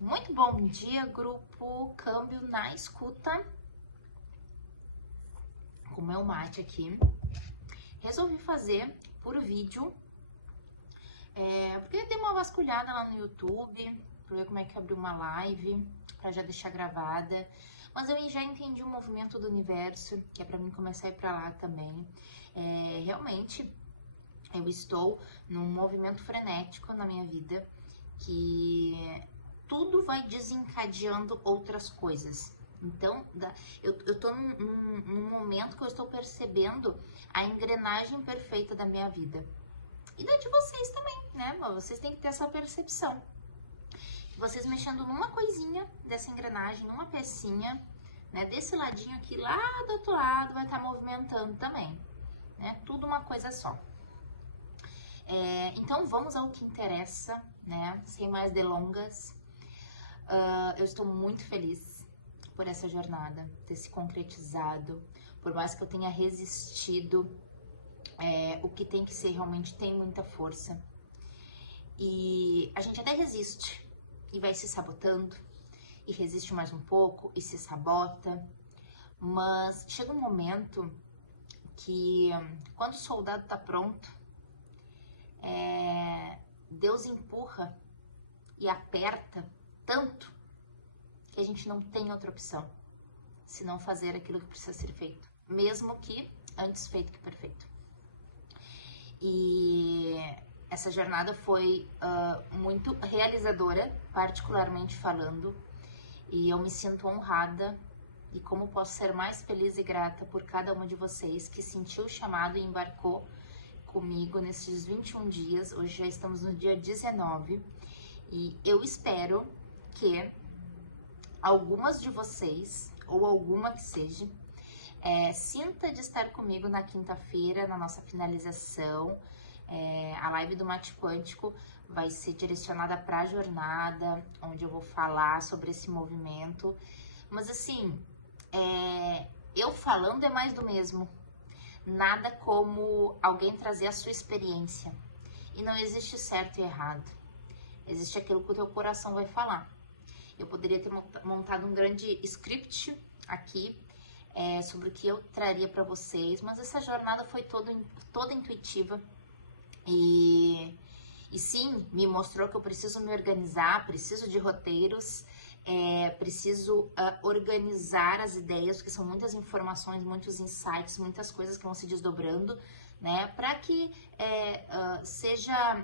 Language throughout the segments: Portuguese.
Muito bom dia, grupo Câmbio na Escuta. Com meu mate aqui. Resolvi fazer por vídeo, porque eu dei uma vasculhada lá no YouTube, pra ver como é que abriu uma live, pra já deixar gravada. Mas eu já entendi o movimento do universo, que é pra mim começar a ir pra lá também. Realmente, eu estou num movimento frenético na minha vida, que tudo vai desencadeando outras coisas. Então, eu tô num momento que eu estou percebendo a engrenagem perfeita da minha vida. E da de vocês também, né? Vocês têm que ter essa percepção. Vocês mexendo numa coisinha dessa engrenagem, numa pecinha, né? Desse ladinho aqui, lá do outro lado, vai estar movimentando também, né? Tudo uma coisa só. Então, vamos ao que interessa, né? Sem mais delongas. Eu estou muito feliz por essa jornada ter se concretizado, por mais que eu tenha resistido, o que tem que ser realmente tem muita força. E a gente até resiste e vai se sabotando, e resiste mais um pouco e se sabota, mas chega um momento que quando o soldado tá pronto, Deus empurra e aperta tanto que a gente não tem outra opção senão fazer aquilo que precisa ser feito, mesmo que antes feito que perfeito. E essa jornada foi muito realizadora, particularmente falando, e eu me sinto honrada. E como posso ser mais feliz e grata por cada uma de vocês que sentiu o chamado e embarcou comigo nesses 21 dias. Hoje já estamos no dia 19 e eu espero que algumas de vocês, ou alguma que seja, sinta de estar comigo na quinta-feira, na nossa finalização. A live do Mate Quântico vai ser direcionada para a jornada, onde eu vou falar sobre esse movimento. Mas assim, eu falando é mais do mesmo. Nada como alguém trazer a sua experiência. E não existe certo e errado. Existe aquilo que o teu coração vai falar. Eu poderia ter montado um grande script aqui sobre o que eu traria para vocês, mas essa jornada foi toda intuitiva e sim, me mostrou que eu preciso me organizar, preciso de roteiros, preciso organizar as ideias, porque são muitas informações, muitos insights, muitas coisas que vão se desdobrando, né, para que seja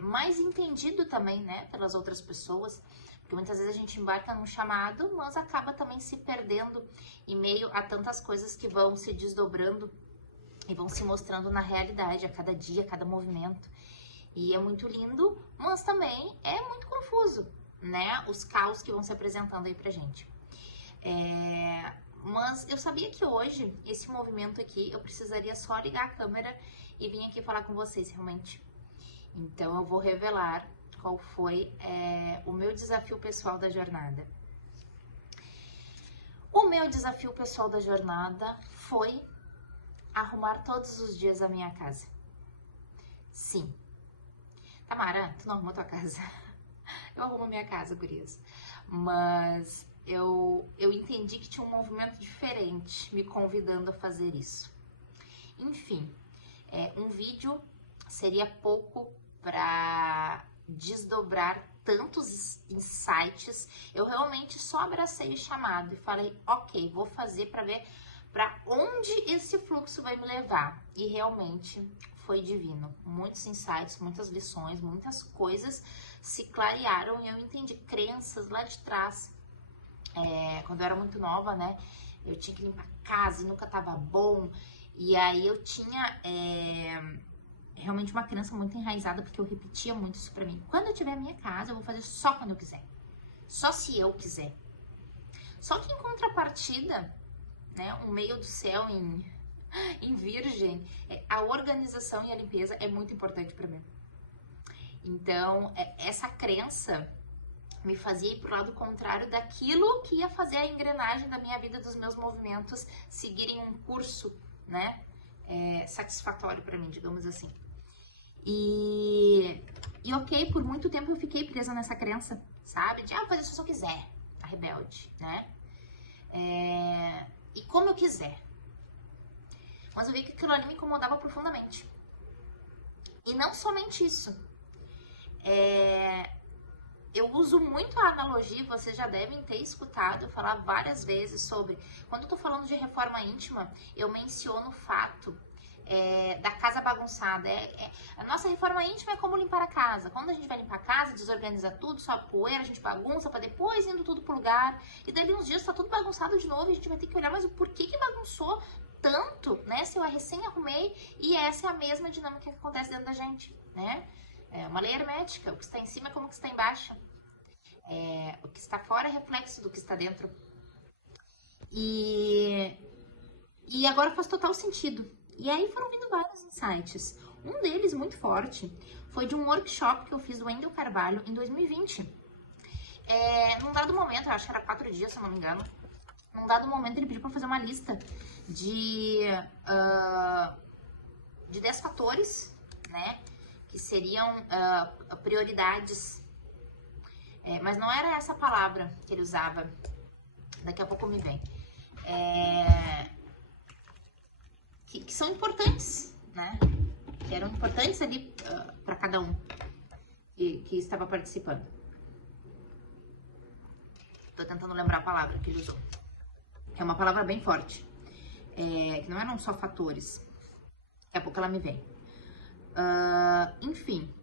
mais entendido também, né, pelas outras pessoas, porque muitas vezes a gente embarca num chamado, mas acaba também se perdendo em meio a tantas coisas que vão se desdobrando e vão se mostrando na realidade a cada dia, a cada movimento. E é muito lindo, mas também é muito confuso, né? Os caos que vão se apresentando aí pra gente. Mas eu sabia que hoje, esse movimento aqui, eu precisaria só ligar a câmera e vir aqui falar com vocês realmente. Então eu vou revelar qual foi o meu desafio pessoal da jornada. O meu desafio pessoal da jornada foi arrumar todos os dias a minha casa. Sim. Tamara, tu não arrumou tua casa? Eu arrumo a minha casa, gurias. Mas eu entendi que tinha um movimento diferente me convidando a fazer isso. Enfim, um vídeo seria pouco para desdobrar tantos insights. Eu realmente só abracei o chamado e falei, ok, vou fazer para ver para onde esse fluxo vai me levar. E realmente foi divino. Muitos insights, muitas lições, muitas coisas se clarearam e eu entendi crenças lá de trás. Quando eu era muito nova, né? Eu tinha que limpar a casa e nunca tava bom. E aí eu tinha realmente uma crença muito enraizada, porque eu repetia muito isso pra mim. Quando eu tiver a minha casa, eu vou fazer só quando eu quiser. Só se eu quiser. Só que em contrapartida, né, um meio do céu em virgem, a organização e a limpeza é muito importante para mim. Então, essa crença me fazia ir pro lado contrário daquilo que ia fazer a engrenagem da minha vida, dos meus movimentos, seguirem um curso, né, satisfatório para mim, digamos assim. E ok, por muito tempo eu fiquei presa nessa crença, sabe? De, vou fazer isso se eu quiser, a rebelde, né? E como eu quiser. Mas eu vi que aquilo ali me incomodava profundamente. E não somente isso. Eu uso muito a analogia, vocês já devem ter escutado eu falar várias vezes sobre... Quando eu tô falando de reforma íntima, eu menciono o fato da casa bagunçada. A nossa reforma íntima é como limpar a casa. Quando a gente vai limpar a casa, desorganiza tudo, sobe poeira, a gente bagunça pra depois indo tudo pro lugar. E dali uns dias tá tudo bagunçado de novo e a gente vai ter que olhar, mas o porquê que bagunçou tanto, né? Se eu recém arrumei, e essa é a mesma dinâmica que acontece dentro da gente, né? É uma lei hermética, o que está em cima é como o que está embaixo. O que está fora é reflexo do que está dentro. E agora faz total sentido. E aí foram vindo vários insights. Um deles, muito forte, foi de um workshop que eu fiz do Wendel Carvalho em 2020. Num dado momento, eu acho que era 4 dias, se eu não me engano, num dado momento ele pediu para fazer uma lista de 10 fatores, né, que seriam prioridades. Mas não era essa palavra que ele usava. Daqui a pouco me vem. Que são importantes, né? Que eram importantes ali para cada um que estava participando. Tô tentando lembrar a palavra que ele usou. É uma palavra bem forte. Que não eram só fatores. Daqui a pouco ela me vem. Enfim.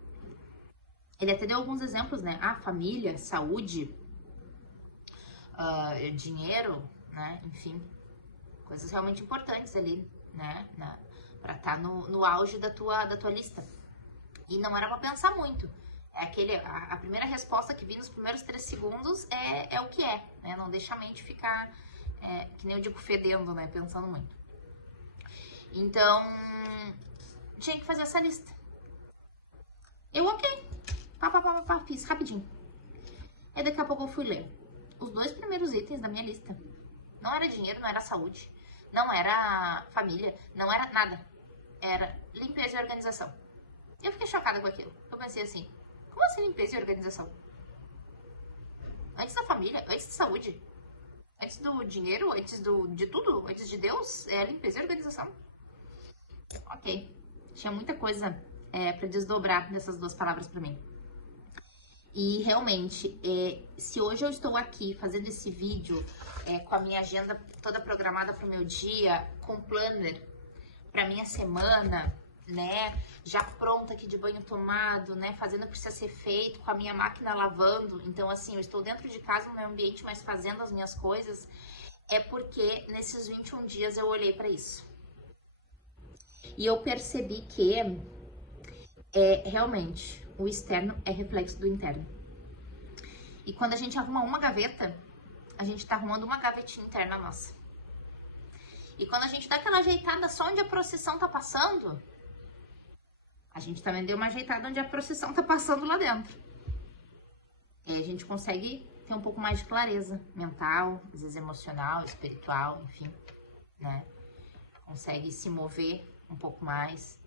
Ele até deu alguns exemplos, né? Família, saúde, dinheiro, né? Enfim, coisas realmente importantes ali, né? Pra estar no auge da tua lista. E não era pra pensar muito. A primeira resposta que vi nos primeiros 3 segundos é o que é, né? Não deixa a mente ficar, que nem eu digo, fedendo, né? Pensando muito. Então, tinha que fazer essa lista. Eu, ok. Fiz rapidinho. E daqui a pouco eu fui ler os 2 primeiros itens da minha lista. Não era dinheiro, não era saúde, não era família, não era nada. Era limpeza e organização. E eu fiquei chocada com aquilo. Eu pensei assim, como assim limpeza e organização? Antes da família, antes da saúde, antes do dinheiro, antes de tudo, antes de Deus, é limpeza e organização. Ok. Tinha muita coisa pra desdobrar dessas 2 palavras pra mim. E realmente, se hoje eu estou aqui fazendo esse vídeo com a minha agenda toda programada para o meu dia, com planner para minha semana, né, já pronta aqui de banho tomado, né, fazendo o que precisa ser feito, com a minha máquina lavando, então assim, eu estou dentro de casa, no meu ambiente, mas fazendo as minhas coisas, é porque nesses 21 dias eu olhei para isso. E eu percebi que realmente o externo é reflexo do interno. E quando a gente arruma uma gaveta, a gente tá arrumando uma gavetinha interna nossa. E quando a gente dá aquela ajeitada só onde a procissão tá passando, a gente também deu uma ajeitada onde a procissão tá passando lá dentro. E aí a gente consegue ter um pouco mais de clareza mental, às vezes emocional, espiritual, enfim, né? Consegue se mover um pouco mais.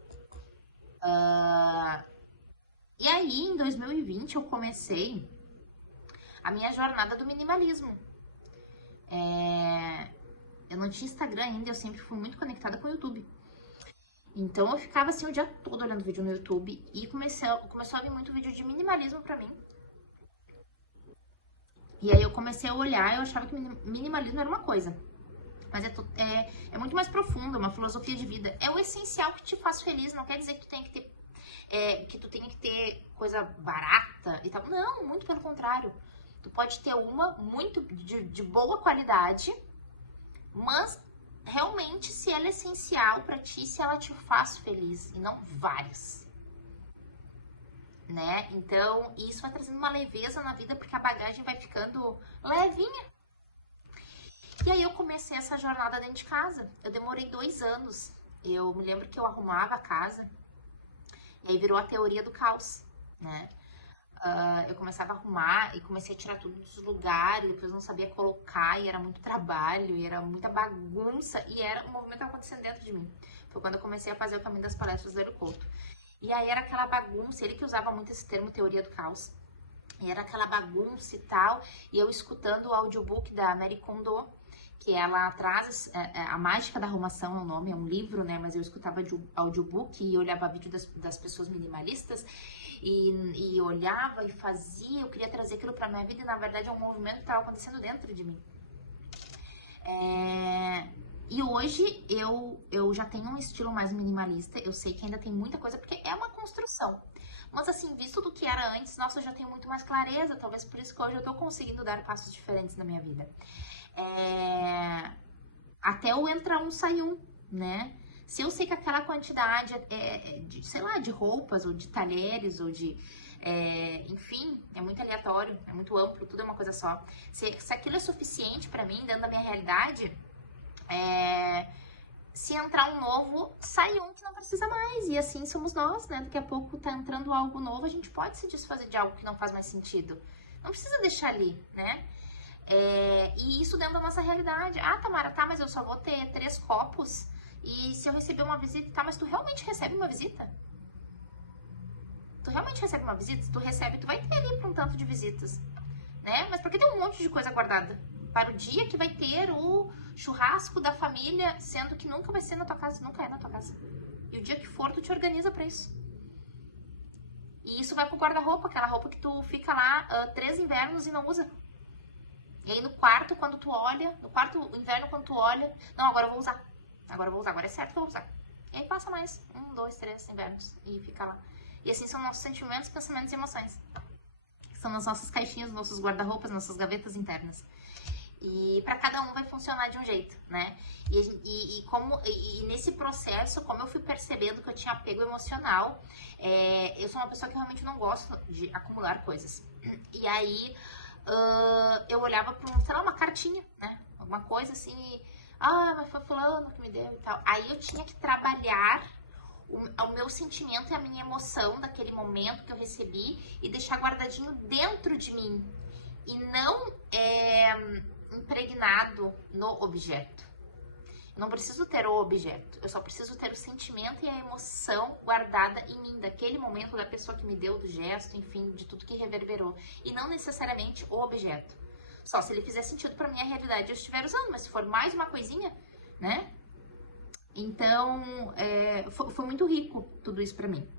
E aí, em 2020, eu comecei a minha jornada do minimalismo. Eu não tinha Instagram ainda, eu sempre fui muito conectada com o YouTube. Então eu ficava assim o dia todo olhando vídeo no YouTube e começou a vir muito vídeo de minimalismo pra mim. E aí eu comecei a olhar e eu achava que minimalismo era uma coisa. Mas é muito mais profundo, é uma filosofia de vida. É o essencial que te faz feliz, não quer dizer que tu tenha que ter que tu tenha que ter coisa barata e tal. Não, muito pelo contrário. Tu pode ter uma muito de boa qualidade, mas realmente se ela é essencial pra ti, se ela te faz feliz, e não várias. Né? Então, isso vai trazendo uma leveza na vida, porque a bagagem vai ficando levinha. E aí eu comecei essa jornada dentro de casa. Eu demorei 2 anos. Eu me lembro que eu arrumava a casa, e aí virou a teoria do caos, né? Eu começava a arrumar e comecei a tirar tudo dos lugares, depois não sabia colocar, e era muito trabalho, e era muita bagunça, e era um movimento acontecendo dentro de mim. Foi quando eu comecei a fazer o caminho das palestras do Hélio Couto. E aí era aquela bagunça, ele que usava muito esse termo teoria do caos. E era aquela bagunça e tal, e eu escutando o audiobook da Marie Kondo, que ela traz A Mágica da Arrumação, é o nome, é um livro, né? Mas eu escutava de audiobook e olhava vídeo das pessoas minimalistas e olhava e fazia, eu queria trazer aquilo pra minha vida e na verdade é um movimento que estava acontecendo dentro de mim. E hoje eu já tenho um estilo mais minimalista, eu sei que ainda tem muita coisa, porque é uma construção. Mas assim, visto do que era antes, nossa, eu já tenho muito mais clareza, talvez por isso que hoje eu tô conseguindo dar passos diferentes na minha vida. Até o entra um, sai um, né? Se eu sei que aquela quantidade de, sei lá, de roupas, ou de talheres, ou de... enfim, é muito aleatório, é muito amplo, tudo é uma coisa só. Se aquilo é suficiente pra mim, dentro da minha realidade, se entrar um novo, sai um que não precisa mais. E assim somos nós, né? Daqui a pouco tá entrando algo novo, a gente pode se desfazer de algo que não faz mais sentido. Não precisa deixar ali, né? E isso dentro da nossa realidade. Ah, Tamara, tá, mas eu só vou ter 3 copos. E se eu receber uma visita, tá, mas tu realmente recebe uma visita? Tu realmente recebe uma visita? Se tu recebe, tu vai ter ali pra um tanto de visitas, né? Mas por que tem um monte de coisa guardada? Para o dia que vai ter o churrasco da família, sendo que nunca vai ser na tua casa, nunca é na tua casa. E o dia que for, tu te organiza pra isso. E isso vai pro guarda-roupa, aquela roupa que tu fica lá 3 invernos e não usa. E aí no quarto, quando tu olha, no quarto inverno, quando tu olha, não, agora eu vou usar. Agora é certo que eu vou usar. E aí passa mais 1, 2, 3 invernos e fica lá. E assim são nossos sentimentos, pensamentos e emoções. São nas nossas caixinhas, nossos guarda-roupas, nossas gavetas internas. E para cada um vai funcionar de um jeito, né? E nesse processo, como eu fui percebendo que eu tinha apego emocional, eu sou uma pessoa que realmente não gosto de acumular coisas. E aí eu olhava para, sei lá, uma cartinha, né? Alguma coisa assim, mas foi fulano que me deu e tal. Aí eu tinha que trabalhar o meu sentimento e a minha emoção daquele momento que eu recebi e deixar guardadinho dentro de mim. E não impregnado no objeto. Eu não preciso ter o objeto, eu só preciso ter o sentimento e a emoção guardada em mim, daquele momento, da pessoa que me deu, do gesto, enfim, de tudo que reverberou. E não necessariamente o objeto. Só se ele fizer sentido pra minha realidade eu estiver usando, mas se for mais uma coisinha, né? Então, foi muito rico tudo isso pra mim.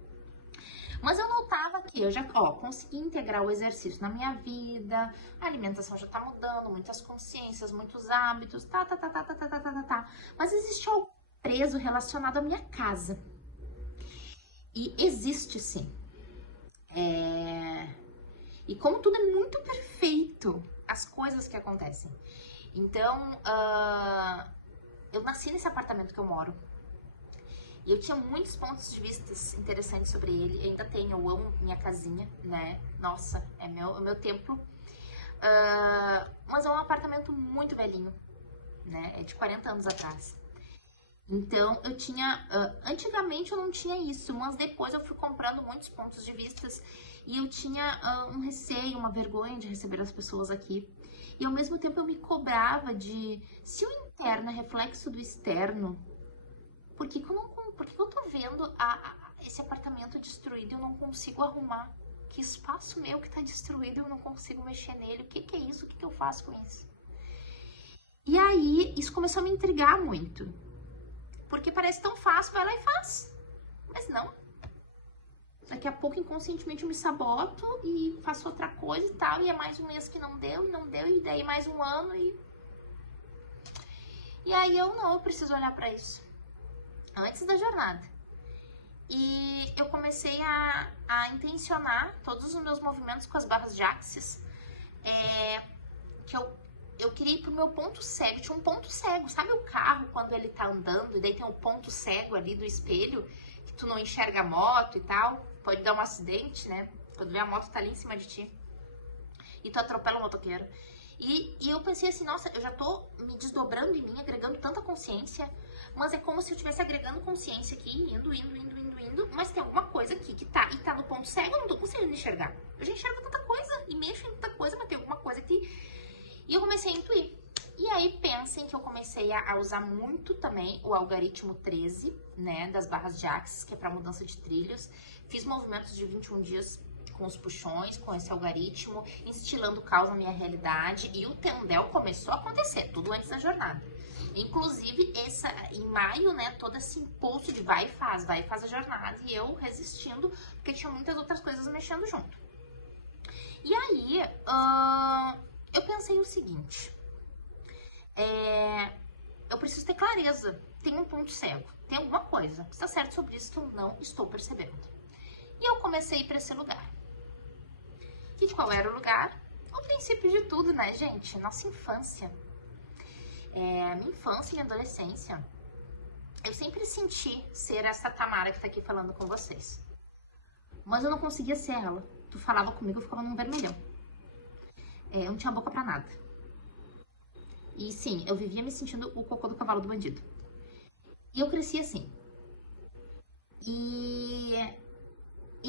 Mas eu notava que eu já consegui integrar o exercício na minha vida, a alimentação já tá mudando, muitas consciências, muitos hábitos, tá. Mas existe algo preso relacionado à minha casa. E existe sim. E como tudo é muito perfeito, as coisas que acontecem. Então, eu nasci nesse apartamento que eu moro. E eu tinha muitos pontos de vista interessantes sobre ele. Eu ainda tenho, eu amo minha casinha, né? Nossa, é meu templo. Mas é um apartamento muito velhinho, né? É de 40 anos atrás. Então, eu tinha... antigamente eu não tinha isso, mas depois eu fui comprando muitos pontos de vista. E eu tinha um receio, uma vergonha de receber as pessoas aqui. E ao mesmo tempo eu me cobrava de... Se o interno é reflexo do externo, por que eu tô vendo esse apartamento destruído e eu não consigo arrumar? Que espaço meu que tá destruído e eu não consigo mexer nele? O que é isso? O que eu faço com isso? E aí, isso começou a me intrigar muito. Porque parece tão fácil, vai lá e faz. Mas não. Daqui a pouco, inconscientemente, eu me saboto e faço outra coisa e tal. E é mais um mês que não deu, e daí mais um ano E aí eu preciso olhar pra isso. Antes da jornada. E eu comecei a intencionar todos os meus movimentos com as barras de axis, que eu queria ir pro meu ponto cego. Tinha um ponto cego, sabe o carro quando ele tá andando e daí tem um ponto cego ali do espelho, que tu não enxerga a moto e tal, pode dar um acidente, né? Quando vê a moto tá ali em cima de ti e tu atropela o motoqueiro. E eu pensei assim, nossa, eu já tô me desdobrando em mim, agregando tanta consciência, mas é como se eu estivesse agregando consciência aqui, indo, mas tem alguma coisa aqui que tá no ponto cego, eu não tô conseguindo enxergar. Eu já enxergo tanta coisa e mexo em tanta coisa, mas tem alguma coisa aqui. E eu comecei a intuir. E aí pensem que eu comecei a usar muito também o algoritmo 13, né, das barras de Axis, que é para mudança de trilhos. Fiz movimentos de 21 dias com os puxões, com esse algoritmo, instilando o caos na minha realidade, e o Tendel começou a acontecer, tudo antes da jornada. Inclusive, em maio, né, todo esse impulso de vai e faz a jornada, e eu resistindo, porque tinha muitas outras coisas mexendo junto. E aí, eu pensei o seguinte, eu preciso ter clareza, tem um ponto cego, tem alguma coisa, está certo sobre isso que eu não estou percebendo. E eu comecei a ir para esse lugar. E qual era o lugar? O princípio de tudo, né, gente? Nossa infância. Minha infância e minha adolescência. Eu sempre senti ser essa Tamara que tá aqui falando com vocês. Mas eu não conseguia ser ela. Tu falava comigo, eu ficava num vermelhão. Eu não tinha boca pra nada. E sim, eu vivia me sentindo o cocô do cavalo do bandido. E eu cresci assim. E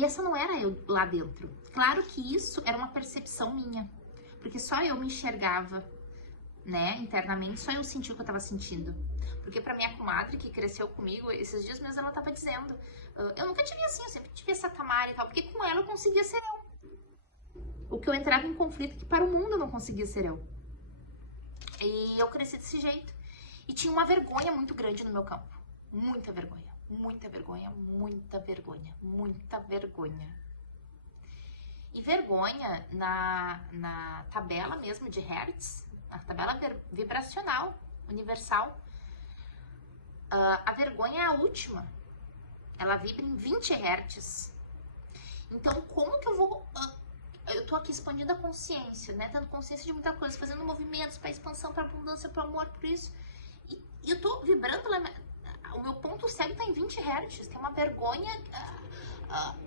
essa não era eu lá dentro. Claro que isso era uma percepção minha. Porque só eu me enxergava, né, internamente, só eu senti o que eu tava sentindo. Porque pra minha comadre, que cresceu comigo, esses dias mesmo ela tava dizendo, eu nunca tive assim, eu sempre tive essa Tamara e tal, porque com ela eu conseguia ser eu. O que eu entrava em conflito, que para o mundo eu não conseguia ser eu. E eu cresci desse jeito. E tinha uma vergonha muito grande no meu campo. Muita vergonha, muita vergonha, muita vergonha, muita vergonha. E vergonha na tabela mesmo de Hertz, a tabela vibracional universal, a vergonha é a última. Ela vibra em 20 Hz. Então, como que eu vou... eu tô aqui expandindo a consciência, né? Tendo consciência de muita coisa, fazendo movimentos para expansão, para abundância, para amor, por isso. E eu tô vibrando... O meu ponto cego tá em 20 Hz. Tem uma vergonha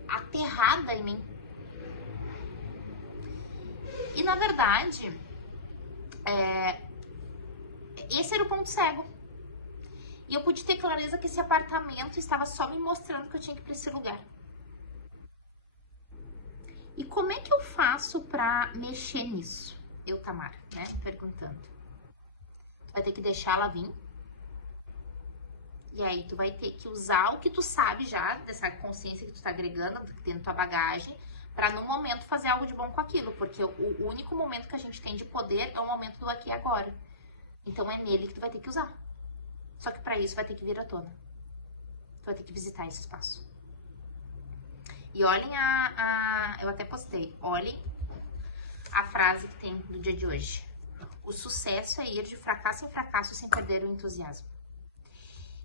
aterrada em mim. E, na verdade... esse era o ponto cego. E eu pude ter clareza que esse apartamento estava só me mostrando que eu tinha que ir para esse lugar. E como é que eu faço pra mexer nisso? Eu, Tamara, né? Perguntando. Tu vai ter que deixar ela vir. E aí tu vai ter que usar o que tu sabe já, dessa consciência que tu tá agregando, que tem na tua bagagem, pra no momento fazer algo de bom com aquilo. Porque o único momento que a gente tem de poder é o momento do aqui e agora. Então é nele que tu vai ter que usar. Só que pra isso vai ter que vir à tona. Tu vai ter que visitar esse espaço. E olhem eu até postei, olhem a frase que tem do dia de hoje. O sucesso é ir de fracasso em fracasso sem perder o entusiasmo.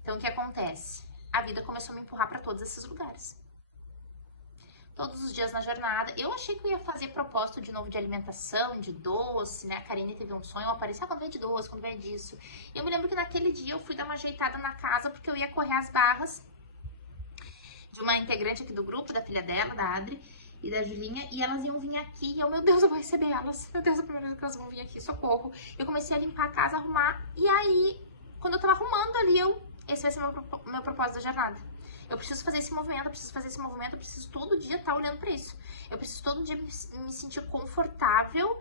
Então o que acontece? A vida começou a me empurrar pra todos esses lugares. Todos os dias na jornada, eu achei que eu ia fazer propósito de novo de alimentação, de doce, né? A Karine teve um sonho, eu apareci, quando vem de doce, quando vem disso. E eu me lembro que naquele dia eu fui dar uma ajeitada na casa, porque eu ia correr as barras de uma integrante aqui do grupo, da filha dela, da Adri e da Julinha, e elas iam vir aqui, e eu, meu Deus, eu vou receber elas. Meu Deus, é a primeira vez que elas vão vir aqui, socorro. Eu comecei a limpar a casa, arrumar, e aí, quando eu tava arrumando ali, esse vai ser meu propósito da jornada. Eu preciso fazer esse movimento, eu preciso fazer esse movimento, eu preciso todo dia estar olhando pra isso. Eu preciso todo dia me sentir confortável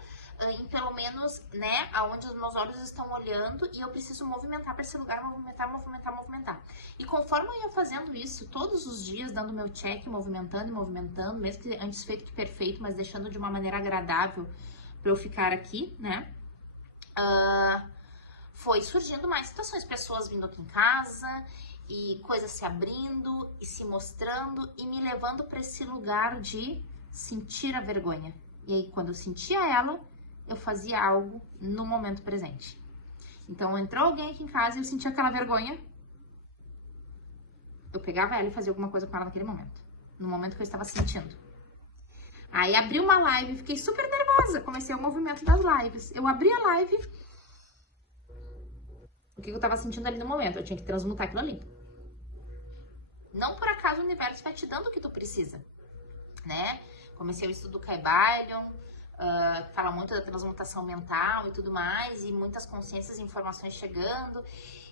em pelo menos, né, aonde os meus olhos estão olhando, e eu preciso movimentar para esse lugar, movimentar. E conforme eu ia fazendo isso, todos os dias, dando meu check, movimentando, mesmo que antes feito que perfeito, mas deixando de uma maneira agradável para eu ficar aqui, né, foi surgindo mais situações, pessoas vindo aqui em casa, e coisas se abrindo, e se mostrando, e me levando para esse lugar de sentir a vergonha. E aí, quando eu sentia ela, eu fazia algo no momento presente. Então, entrou alguém aqui em casa e eu sentia aquela vergonha, eu pegava ela e fazia alguma coisa com ela naquele momento. No momento que eu estava sentindo. Aí, abri uma live, fiquei super nervosa. Comecei o movimento das lives. Eu abri a live. O que eu estava sentindo ali no momento? Eu tinha que transmutar aquilo ali. Não por acaso o universo vai te dando o que tu precisa, né? Comecei o estudo do Kybalion, fala muito da transmutação mental e tudo mais, e muitas consciências e informações chegando,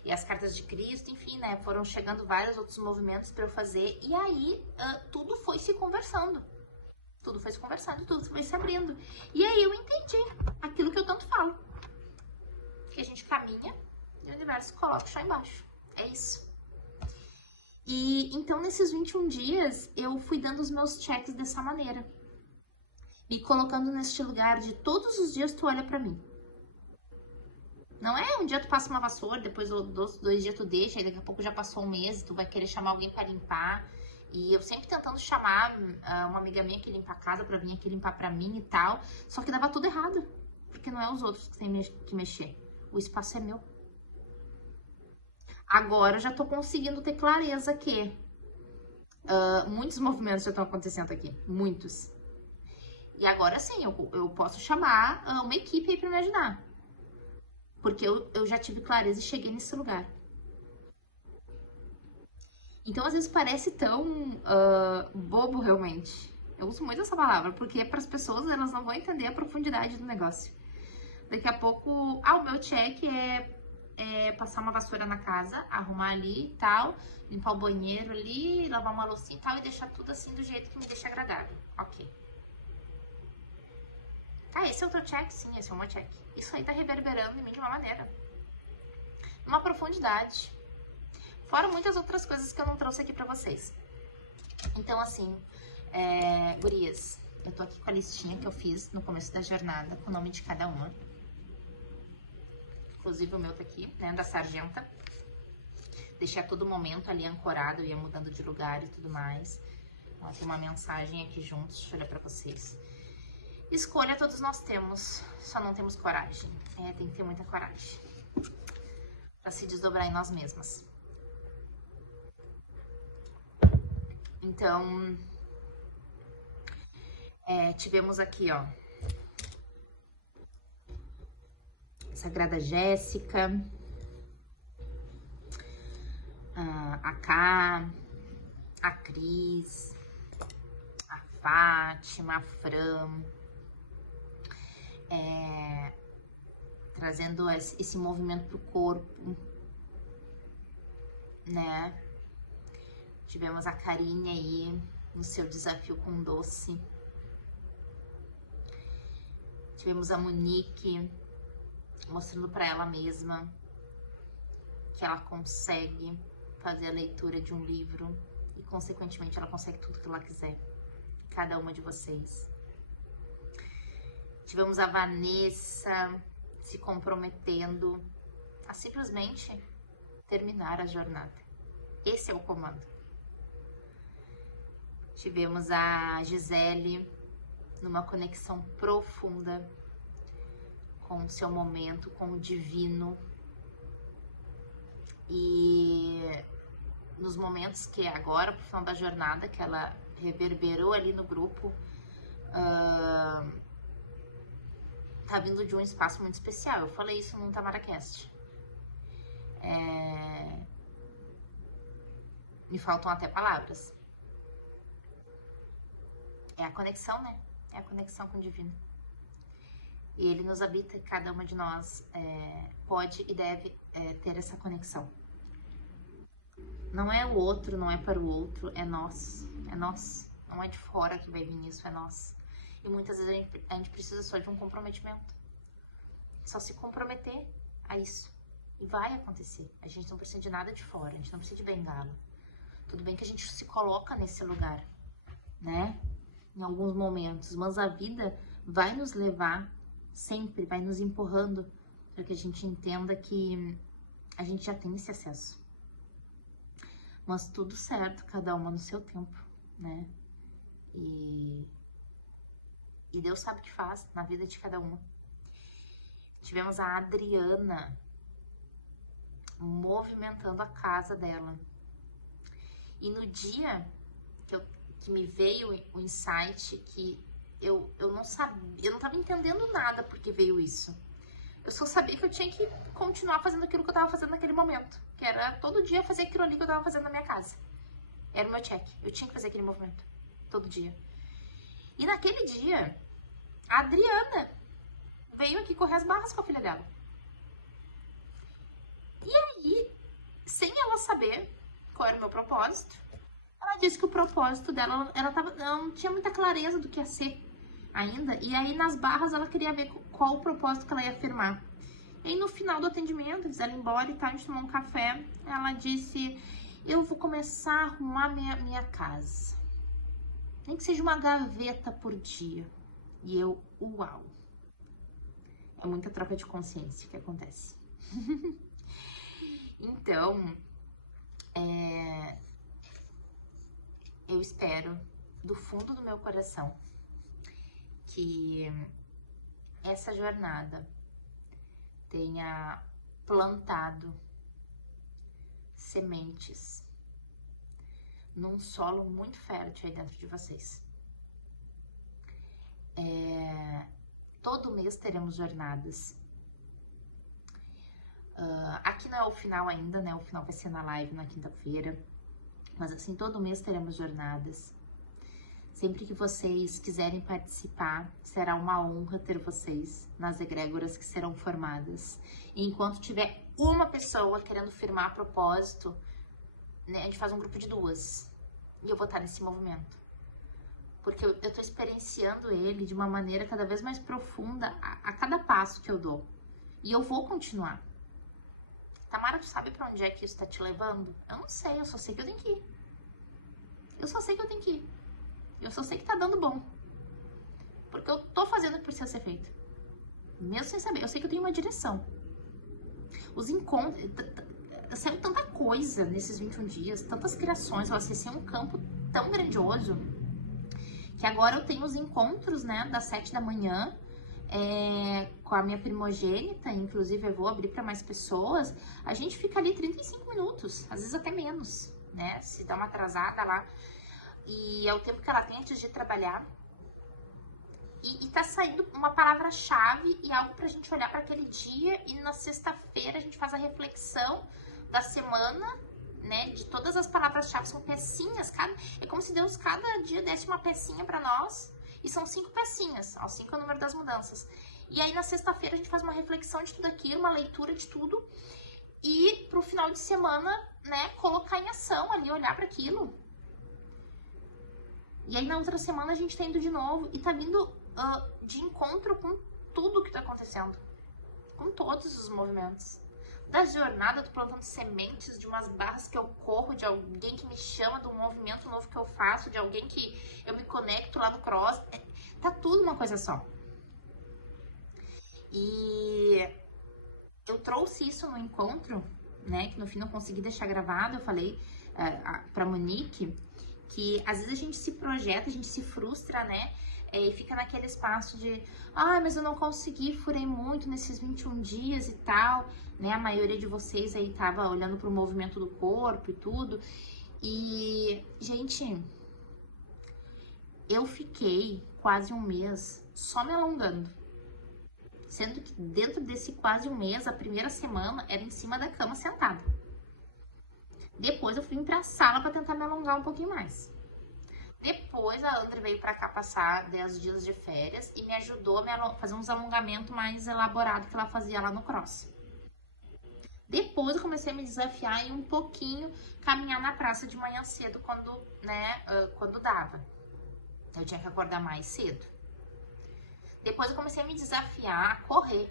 e as cartas de Cristo, enfim, né? Foram chegando vários outros movimentos para eu fazer, e aí tudo foi se conversando. Tudo foi se conversando, tudo foi se abrindo. E aí eu entendi aquilo que eu tanto falo. Que a gente coloca o chão embaixo. É isso. E então, nesses 21 dias, eu fui dando os meus checks dessa maneira. Me colocando neste lugar de todos os dias tu olha pra mim. Não é um dia tu passa uma vassoura, depois 2 dias tu deixa, e daqui a pouco já passou um mês, tu vai querer chamar alguém pra limpar. E eu sempre tentando chamar uma amiga minha que limpa a casa pra vir aqui limpar pra mim e tal. Só que dava tudo errado. Porque não é os outros que têm que mexer. O espaço é meu. Agora eu já tô conseguindo ter clareza que muitos movimentos já estão acontecendo aqui. Muitos. E agora sim, eu posso chamar uma equipe aí pra me ajudar. Porque eu já tive clareza e cheguei nesse lugar. Então, às vezes parece tão bobo, realmente. Eu uso muito essa palavra, porque para as pessoas, elas não vão entender a profundidade do negócio. Daqui a pouco, o meu check é passar uma vassoura na casa, arrumar ali e tal, limpar o banheiro ali, lavar uma loucinha e tal, e deixar tudo assim do jeito que me deixa agradável. Ok. Tá, esse é o teu check? Sim, esse é o meu check. Isso aí tá reverberando em mim de uma maneira. Uma profundidade. Fora muitas outras coisas que eu não trouxe aqui pra vocês. Então, assim, gurias, eu tô aqui com a listinha que eu fiz no começo da jornada, com o nome de cada uma. Inclusive o meu tá aqui, né, da sargenta. Deixei a todo momento ali ancorado, ia mudando de lugar e tudo mais. Ó, tem uma mensagem aqui juntos, deixa eu olhar pra vocês. Escolha todos nós temos, só não temos coragem. Tem que ter muita coragem pra se desdobrar em nós mesmas. Então, tivemos aqui, ó, Sagrada Jéssica, a Ká, a Cris, a Fátima, a Fran, trazendo esse movimento pro corpo, né? Tivemos a Karine aí no seu desafio com doce. Tivemos a Monique mostrando para ela mesma que ela consegue fazer a leitura de um livro e, consequentemente, ela consegue tudo que ela quiser. Cada uma de vocês. Tivemos a Vanessa se comprometendo a simplesmente terminar a jornada. Esse é o comando. Tivemos a Gisele numa conexão profunda com o seu momento, com o divino. E nos momentos que agora, pro final da jornada, que ela reverberou ali no grupo, tá vindo de um espaço muito especial. Eu falei isso no TamaraCast. Me faltam até palavras. É a conexão, né? É a conexão com o divino. E ele nos habita e cada uma de nós pode e deve ter essa conexão. Não é o outro, não é para o outro, é nós. É nós. Não é de fora que vai vir isso, é nós. E muitas vezes a gente precisa só de um comprometimento. Só se comprometer a isso. E vai acontecer. A gente não precisa de nada de fora, a gente não precisa de bengala. Tudo bem que a gente se coloca nesse lugar, né? Em alguns momentos, mas a vida vai nos levar sempre, vai nos empurrando para que a gente entenda que a gente já tem esse acesso. Mas tudo certo, cada uma no seu tempo, né? E Deus sabe o que faz na vida de cada uma. Tivemos a Adriana movimentando a casa dela. E no dia que me veio o insight que eu não sabia, eu não tava entendendo nada porque veio isso. Eu só sabia que eu tinha que continuar fazendo aquilo que eu tava fazendo naquele momento. Que era todo dia fazer aquilo ali que eu tava fazendo na minha casa. Era o meu check. Eu tinha que fazer aquele movimento. Todo dia. E naquele dia, a Adriana veio aqui correr as barras com a filha dela. E aí, sem ela saber qual era o meu propósito, ela disse que o propósito dela, ela não tinha muita clareza do que ia ser ainda. E aí, nas barras, ela queria ver qual o propósito que ela ia firmar. E no final do atendimento, antes dela ir embora e tal, a gente tomou um café, ela disse, eu vou começar a arrumar minha casa. Nem que seja uma gaveta por dia. E eu, uau. É muita troca de consciência que acontece. Então, eu espero do fundo do meu coração que essa jornada tenha plantado sementes num solo muito fértil aí dentro de vocês. Todo mês teremos jornadas. Aqui não é o final ainda, né? O final vai ser na live na quinta-feira. Mas assim, todo mês teremos jornadas. Sempre que vocês quiserem participar, será uma honra ter vocês nas egrégoras que serão formadas. E enquanto tiver uma pessoa querendo firmar a propósito, né, a gente faz um grupo de 2. E eu vou estar nesse movimento. Porque eu tô experienciando ele de uma maneira cada vez mais profunda a cada passo que eu dou. E eu vou continuar. Tamara, tu sabe pra onde é que isso tá te levando? Eu não sei, eu só sei que eu tenho que ir. Eu só sei que eu tenho que ir. Eu só sei que tá dando bom. Porque eu tô fazendo o que precisa ser feito. Mesmo sem saber. Eu sei que eu tenho uma direção. Os encontros... Saiu tanta coisa nesses 21 dias. Tantas criações. Eu acessei um campo tão grandioso. Que agora eu tenho os encontros, né? Das 7 da manhã. Com a minha primogênita. Inclusive eu vou abrir para mais pessoas. A gente fica ali 35 minutos. Às vezes até menos. Né? Se dá uma atrasada lá. E é o tempo que ela tem antes de trabalhar. E tá saindo uma palavra-chave e algo pra gente olhar para aquele dia. E na sexta-feira a gente faz a reflexão da semana, né? De todas as palavras-chave, são pecinhas. É como se Deus cada dia desse uma pecinha pra nós. E são 5 pecinhas. 5 é o número das mudanças. E aí na sexta-feira a gente faz uma reflexão de tudo aquilo, uma leitura de tudo. E pro final de semana, né? Colocar em ação ali, olhar para aquilo. E aí na outra semana a gente tá indo de novo e tá vindo de encontro com tudo que tá acontecendo. Com todos os movimentos. Da jornada, tô plantando sementes de umas barras que eu corro, de alguém que me chama, de um movimento novo que eu faço, de alguém que eu me conecto lá no cross. Tá tudo uma coisa só. E eu trouxe isso no encontro, né? Que no fim não consegui deixar gravado. Eu falei pra Monique que às vezes a gente se projeta, a gente se frustra, né? E fica naquele espaço de, mas eu não consegui, furei muito nesses 21 dias e tal, né? A maioria de vocês aí tava olhando pro movimento do corpo e tudo. E, gente, eu fiquei quase um mês só me alongando. Sendo que dentro desse quase um mês, a primeira semana era em cima da cama sentada. Depois eu fui pra sala pra tentar me alongar um pouquinho mais. Depois a André veio pra cá passar 10 dias de férias e me ajudou a fazer uns alongamentos mais elaborados que ela fazia lá no cross. Depois eu comecei a me desafiar e um pouquinho caminhar na praça de manhã cedo quando dava. Eu tinha que acordar mais cedo. Depois eu comecei a me desafiar a correr.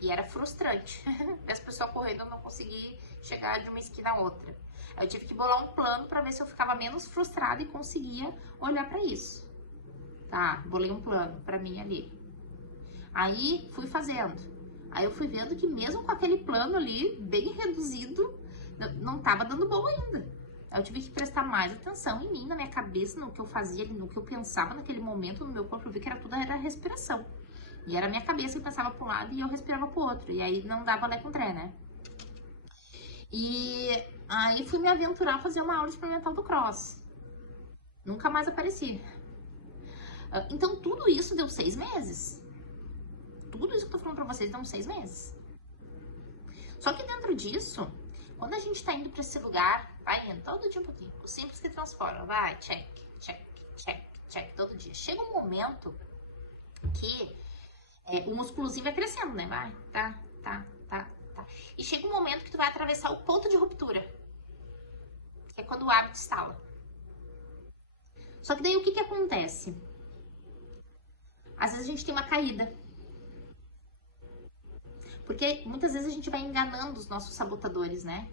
E era frustrante. As pessoas correndo, eu não consegui chegar de uma esquina a outra. Eu tive que bolar um plano para ver se eu ficava menos frustrada e conseguia olhar para isso. Tá, bolei um plano para mim ali. Aí fui fazendo. Aí eu fui vendo que mesmo com aquele plano ali, bem reduzido, não tava dando bom ainda. Aí eu tive que prestar mais atenção em mim, na minha cabeça, no que eu fazia, no que eu pensava naquele momento, no meu corpo. Eu vi que era respiração. E era a minha cabeça que pensava para um lado e eu respirava pro outro. E aí não dava lé com tré, né? E aí fui me aventurar a fazer uma aula experimental do cross. Nunca mais apareci. Então tudo isso deu 6 meses. Tudo isso que eu tô falando pra vocês deu 6 meses. Só que dentro disso, quando a gente tá indo pra esse lugar, vai indo todo dia um pouquinho. O simples que transforma, vai, check, check, check, check, todo dia. Chega um momento que o músculozinho vai crescendo, né? Vai, tá. E chega um momento que tu vai atravessar o ponto de ruptura. Que é quando o hábito instala. Só que daí o que acontece? Às vezes a gente tem uma caída. Porque muitas vezes a gente vai enganando os nossos sabotadores, né?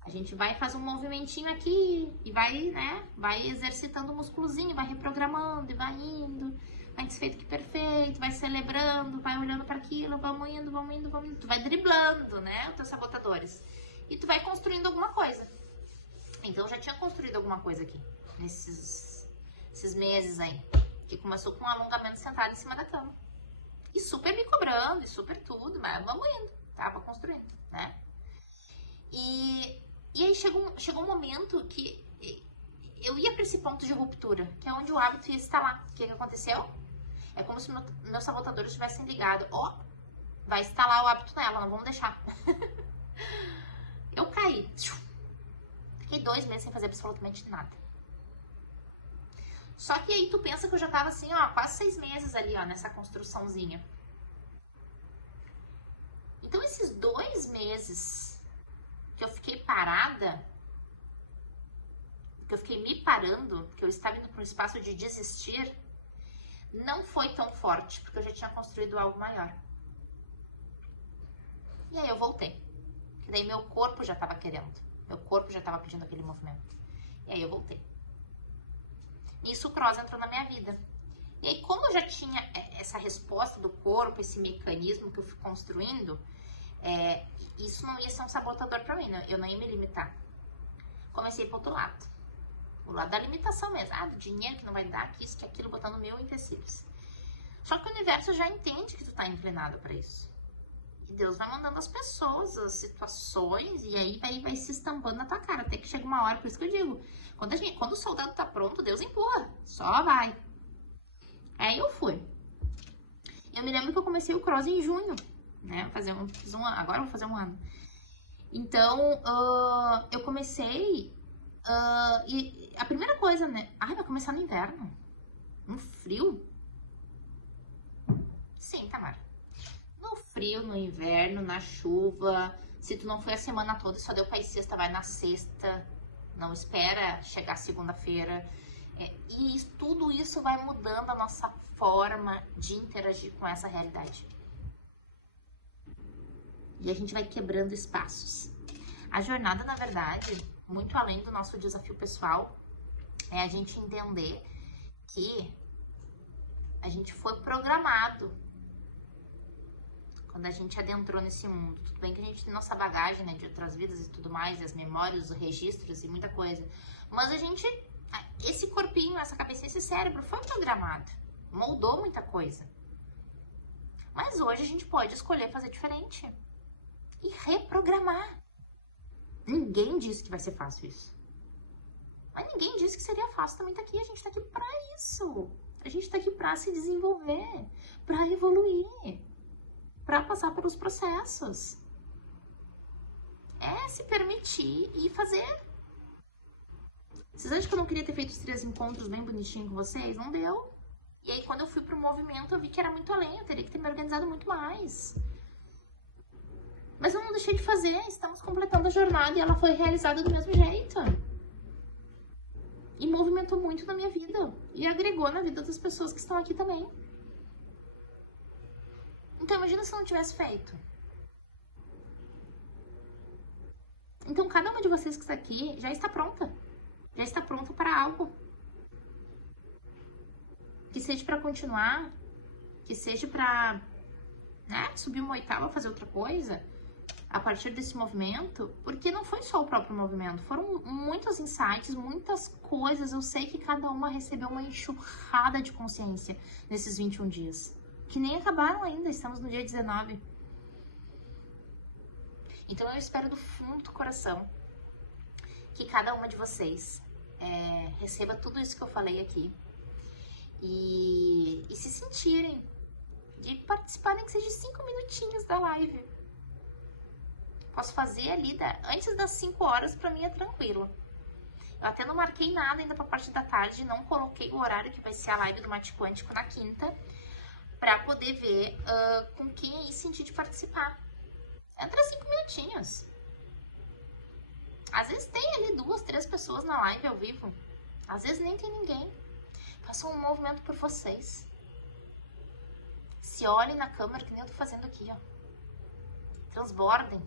A gente vai e faz um movimentinho aqui e vai, né? Vai exercitando o musculozinho, vai reprogramando e vai indo. Vai desfeito que perfeito, vai celebrando, vai olhando para aquilo, vamos indo, vamos indo, vamos indo. Tu vai driblando, né? Os teus sabotadores. E tu vai construindo alguma coisa. Então eu já tinha construído alguma coisa aqui, nesses meses aí. Que começou com um alongamento sentado em cima da cama. E super me cobrando, e super tudo, mas vamos indo, tava construindo, né? E aí chegou um momento que eu ia para esse ponto de ruptura, que é onde o hábito ia instalar. O que aconteceu? É como se meus sabotadores tivessem ligado. Ó, vai instalar o hábito nela, não vamos deixar. Eu caí. Fiquei 2 meses sem fazer absolutamente nada. Só que aí tu pensa que eu já tava assim, ó, quase 6 meses ali, ó, nessa construçãozinha. Então esses 2 meses que eu fiquei parada, que eu fiquei me parando, que eu estava indo para um espaço de desistir, não foi tão forte, porque eu já tinha construído algo maior. E aí eu voltei. Que daí meu corpo já estava querendo. Meu corpo já estava pedindo aquele movimento. E aí eu voltei. Nisso o cross entrou na minha vida. E aí, como eu já tinha essa resposta do corpo, esse mecanismo que eu fui construindo, isso não ia ser um sabotador pra mim, né? Eu não ia me limitar. Comecei pro outro lado. O lado da limitação mesmo. Ah, do dinheiro que não vai dar, que isso, que aquilo, botando mil empecilhos. Só que o universo já entende que tu tá inclinado pra isso. E Deus vai mandando as pessoas, as situações, e aí vai se estampando na tua cara. Até que chega uma hora, por isso que eu digo, quando o soldado tá pronto, Deus empurra. Só vai. Aí eu fui. Eu me lembro que eu comecei o cross em junho, né? Agora eu vou fazer 1 ano. Então, eu comecei, e a primeira coisa, né? Vai começar no inverno? No frio? Sim, Tamara. No frio, no inverno, na chuva. Se tu não foi a semana toda, só deu pra ir sexta, vai na sexta. Não espera chegar segunda-feira. E tudo isso vai mudando a nossa forma de interagir com essa realidade. E a gente vai quebrando espaços. A jornada, na verdade, muito além do nosso desafio pessoal, é a gente entender que a gente foi programado quando a gente adentrou nesse mundo. Tudo bem que a gente tem nossa bagagem, né, de outras vidas e tudo mais, e as memórias, os registros e muita coisa. Mas esse corpinho, essa cabeça, esse cérebro foi programado. Moldou muita coisa. Mas hoje a gente pode escolher fazer diferente. E reprogramar. Ninguém disse que vai ser fácil isso. Mas ninguém disse que seria fácil também tá aqui. A gente tá aqui pra isso. A gente tá aqui pra se desenvolver, pra evoluir, pra passar pelos processos. Se permitir e fazer. Vocês acham que eu não queria ter feito os 3 encontros bem bonitinhos com vocês? Não deu. E aí quando eu fui pro movimento eu vi que era muito além. Eu teria que ter me organizado muito mais. Mas eu não deixei de fazer, estamos completando a jornada e ela foi realizada do mesmo jeito. E movimentou muito na minha vida. E agregou na vida das pessoas que estão aqui também. Então imagina se eu não tivesse feito. Então cada uma de vocês que está aqui já está pronta. Já está pronta para algo. Que seja para continuar. Que seja para subir uma oitava, fazer outra coisa. A partir desse movimento, porque não foi só o próprio movimento, foram muitos insights, muitas coisas. Eu sei que cada uma recebeu uma enxurrada de consciência nesses 21 dias, que nem acabaram ainda, estamos no dia 19. Então eu espero do fundo do coração que cada uma de vocês receba tudo isso que eu falei aqui e se sentirem de participarem, que seja 5 minutinhos da live. Posso fazer ali antes das 5 horas, pra mim é tranquilo. Eu até não marquei nada ainda pra parte da tarde, não coloquei o horário que vai ser a live do Mate Quântico na quinta, pra poder ver com quem aí sentir de participar. Entra 5 minutinhos. Às vezes tem ali 2, 3 pessoas na live ao vivo. Às vezes nem tem ninguém. Faça um movimento por vocês. Se olhem na câmera que nem eu tô fazendo aqui, ó. transbordem.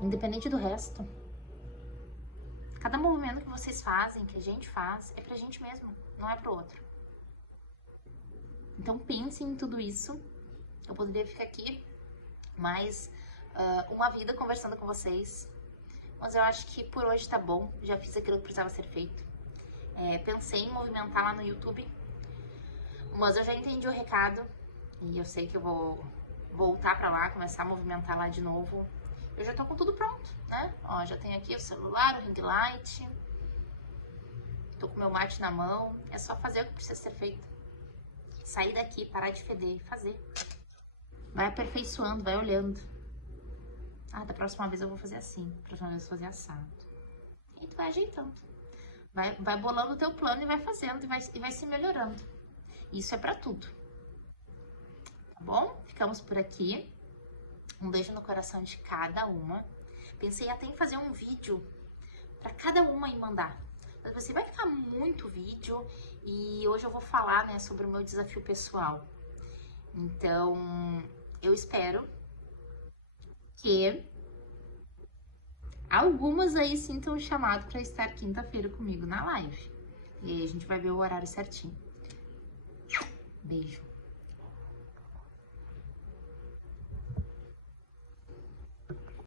Independente do resto. Cada movimento que vocês fazem, que a gente faz, é pra gente mesmo, não é pro outro. Então pensem em tudo isso. Eu poderia ficar aqui mais uma vida conversando com vocês. Mas eu acho que por hoje tá bom. Já fiz aquilo que precisava ser feito. Pensei em movimentar lá no YouTube. Mas eu já entendi o recado. E eu sei que eu vou voltar pra lá, começar a movimentar lá de novo. Eu já tô com tudo pronto, né? Ó, já tenho aqui o celular, o ring light. Tô com o meu mate na mão. É só fazer o que precisa ser feito. Sair daqui, parar de feder e fazer. Vai aperfeiçoando, vai olhando. Ah, da próxima vez eu vou fazer assim. Da próxima vez eu vou fazer assado. E tu vai ajeitando. Vai bolando o teu plano e vai fazendo. E vai se melhorando. Isso é pra tudo. Tá bom? Ficamos por aqui. Um beijo no coração de cada uma. Pensei até em fazer um vídeo pra cada uma e mandar. Mas você vai ficar muito vídeo. E hoje eu vou falar, né, sobre o meu desafio pessoal. Então, eu espero que algumas aí sintam o chamado para estar quinta-feira comigo na live. E aí a gente vai ver o horário certinho. Beijo.